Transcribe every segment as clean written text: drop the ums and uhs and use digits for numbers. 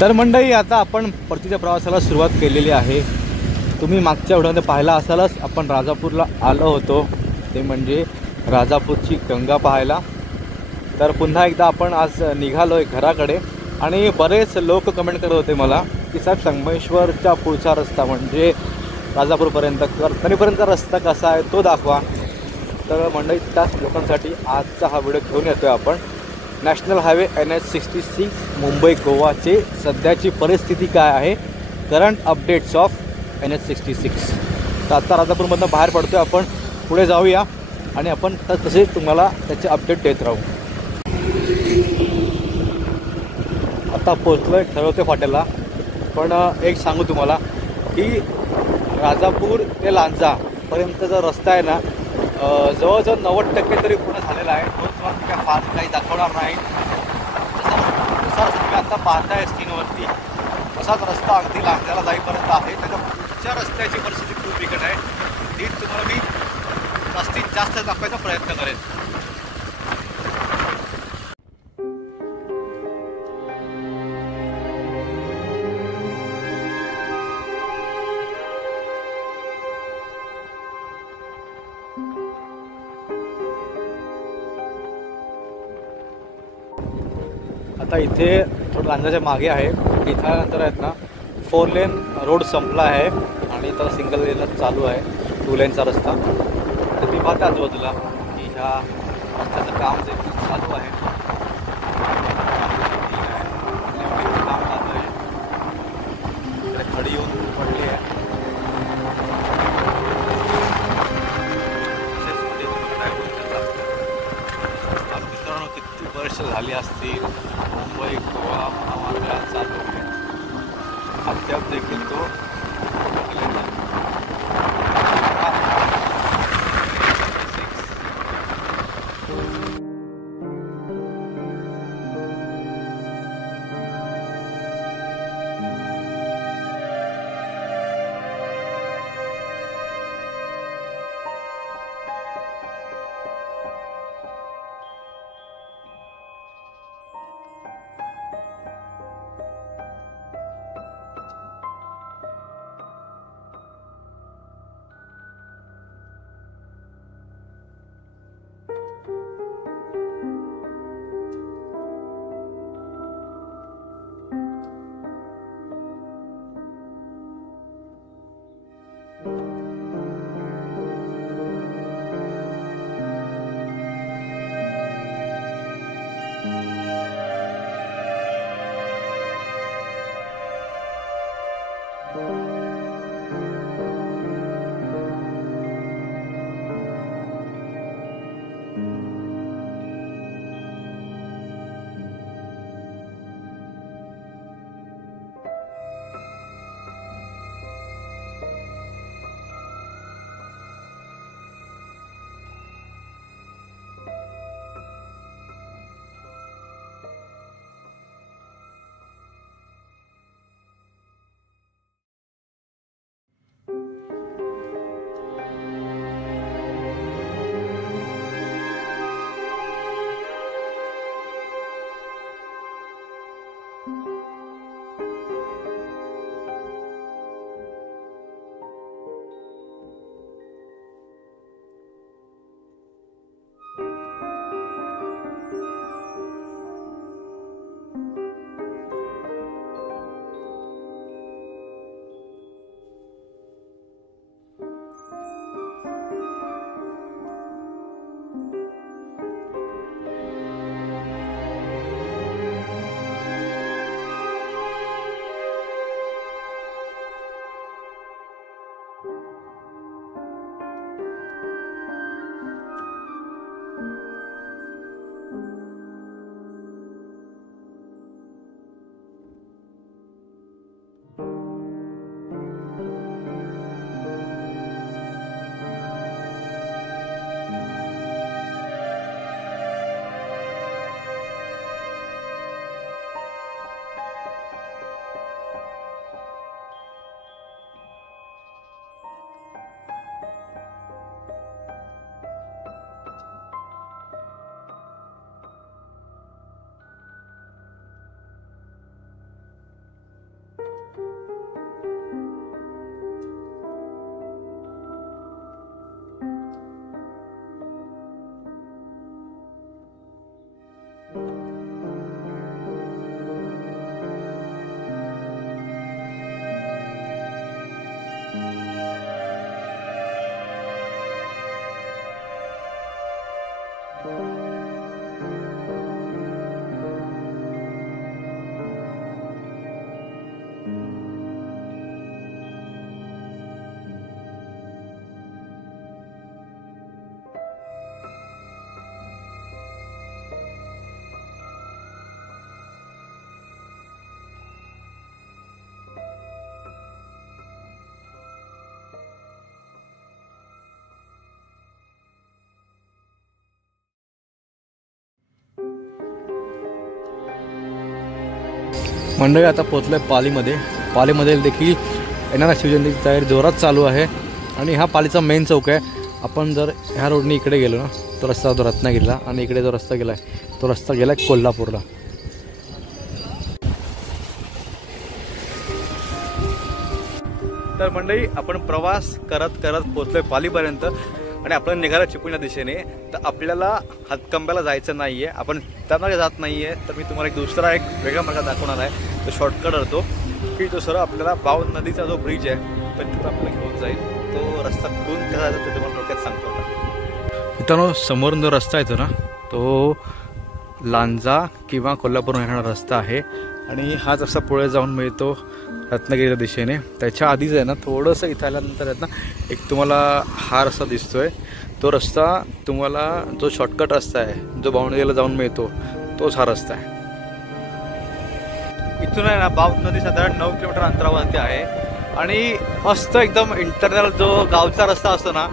तर मंडळी, आता आपण परतीच्या प्रवासाला सुरुवात केलेली आहे। तुम्ही मागच्या व्हिडिओमध्ये पाहिला असालच, आपण राजापूरला आलो होतो, ते म्हणजे राजापूरची गंगा पाहायला। तर पुन्हा एकदा आपण आज निघालोय घराकडे आणि बरेच लोक कमेंट करत होते मला की साहेब, संगमेश्वरच्या पुढचा रस्ता म्हणजे राजापूरपर्यंत कर्तनीपर्यंत रस्ता कसा आहे तो दाखवा। तर मंडळी, त्याच लोकांसाठी आजचा हा व्हिडिओ घेऊन येतोय आपण। नॅशनल हायवे NH66 मुंबई गोवाचे सध्याची परिस्थिती काय आहे, करंट अपडेट्स ऑफ NH66। तर आता राजापूरमधून बाहेर पडतोय आपण, पुढे जाऊया आणि आपण तसे तुम्हाला त्याचे अपडेट देत राहू। आता पोहोचलोय ठरवते फाट्याला, पण एक सांगू तुम्हाला की राजापूर ते लांजापर्यंतचा रस्ता आहे ना, जवळजवळ 90% तरी पूर्ण झालेला आहे। तो तुम्हाला काय फार काही दाखवणार नाही। जसा तुम्ही आता पाहताय स्क्रीनवरती, तसाच रस्ता अगदी लांजाला जाईपर्यंत आहे। त्याच्या पुढच्या रस्त्याची परिस्थिती खूप बिकट आहे, ती तुम्हाला मी जास्तीत जास्त दाखवायचा प्रयत्न करेन। आता इथे थोडं लांजाच्या मागे आहे, इथं नंतर आहेत ना 4 लेन रोड संपला आहे आणि तर सिंगल लेनच चालू आहे, 2 लेनचा रस्ता। तर तुम्ही पाहता आजूबाजूला की ह्या रस्त्याचं काम जे चालू आहे, काम चालू आहे। इकडे खडी येऊन पडली आहे। मित्रांनो, किती वर्ष झाली असतील मुंबई गोवा महामार्ग चालू आहे, अद्याप देखील तो मंडळी आता पोचलोय पालीमध्ये. पालीमध्ये देखील येणाऱ्या शिवजयंतीची तयारी जोरात चालू आहे आणि हा पालीचा मेन चौक आहे. आपण जर ह्या रोडने इकडे गेलो ना तो रस्ता जो रत्नागिरीला आणि इकडे जो रस्ता गेला आहे तो रस्ता गेला आहे कोल्हापूरला. तर मंडळी आपण प्रवास करत करत पोचलोय पालीपर्यंत आणि आपण निघाला चिपळूणच्या दिशेने. तर आपल्याला हातकंब्याला जायचं नाही आहे, आपण त्यांना जात नाही आहे. तर मी तुम्हाला दुसरा एक वेगळा मार्ग दाखवणार आहे. तो शॉर्टकट असतो की तो सरळ आपल्याला बाव नदीचा जो ब्रिज आहे पण तिथं आपल्याला घेऊन जाईल. तो रस्ता कुठून कसा जातो ते तुम्हाला डोक्यात सांगतो. मित्रांनो, समोरून जो रस्ता येतो ना तो लांजा किंवा कोल्हापूरहून येणारा रस्ता आहे आणि हाच रस्ता पुढे जाऊन मिळतो रत्नागिरीच्या दिशेने. त्याच्या आधीच आहे ना थोडंसं इथं आल्यानंतर आहेत ना एक तुम्हाला हा रस्ता दिसतोय. तो रस्ता तुम्हाला जो शॉर्टकट रस्ता आहे जो बावनगीला जाऊन मिळतो तोच हा रस्ता आहे. इथून आहे ना बाव नदी साधारण 9 किलोमीटर अंतरावरती आहे आणि मस्त एकदम इंटरनल जो गावचा रस्ता असतो ना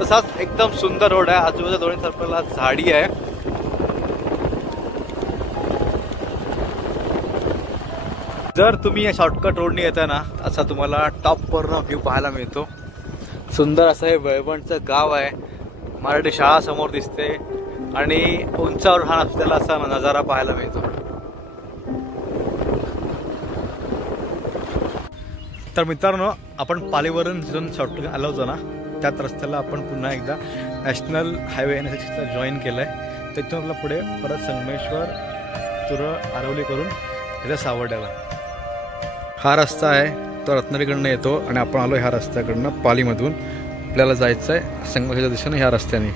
तसाच एकदम सुंदर रोड आहे. आजूबाजूला दोन्ही सरकारला झाडी आहे. जर तुम्ही या शॉर्टकट रोडने येता ना असा तुम्हाला टॉपवरनं व्ह्यू पाहायला मिळतो. सुंदर असं हे वळवणचं गाव आहे. मराठी शाळा समोर दिसते आणि उंचावर हा आपल्याला असा नजारा पाहायला मिळतो. तर मित्रांनो, आपण पालीवरून जिथून शॉर्टकट आलो होतो ना त्याच रस्त्याला आपण पुन्हा एकदा नॅशनल हायवे NH6 जॉईन केलं आहे. तिथून आपला पुढे परत संगमेश्वर, तुरळ, आरवली करून इथं सावर्ड्याला हा रस्ता आहे. तो रत्नागिरीकडनं येतो आणि आपण आलो ह्या रस्त्याकडनं पालीमधून. आपल्याला जायचं आहे संगमेश्वरच्या दिशेने ह्या रस्त्याने.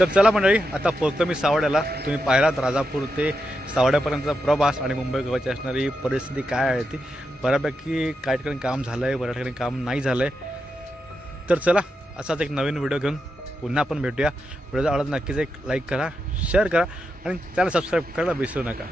तर चला मंडळी, आता पोहोचतो मी सावड्याला. तुम्ही पाहिलात राजापूर ते सावड्यापर्यंतचा प्रवास आणि मुंबई गोव्याची असणारी परिस्थिती काय आहे ती. बऱ्यापैकी काही ठिकाणी काम झालं आहे, बऱ्या ठिकाणी काम नाही झालं आहे. तर चला, असाच एक नवीन व्हिडिओ घेऊन पुन्हा आपण भेटूया. व्हिडिओचा आवडत नक्कीच एक लाईक करा, शेअर करा आणि चॅनल सबस्क्राईब करायला विसरू नका.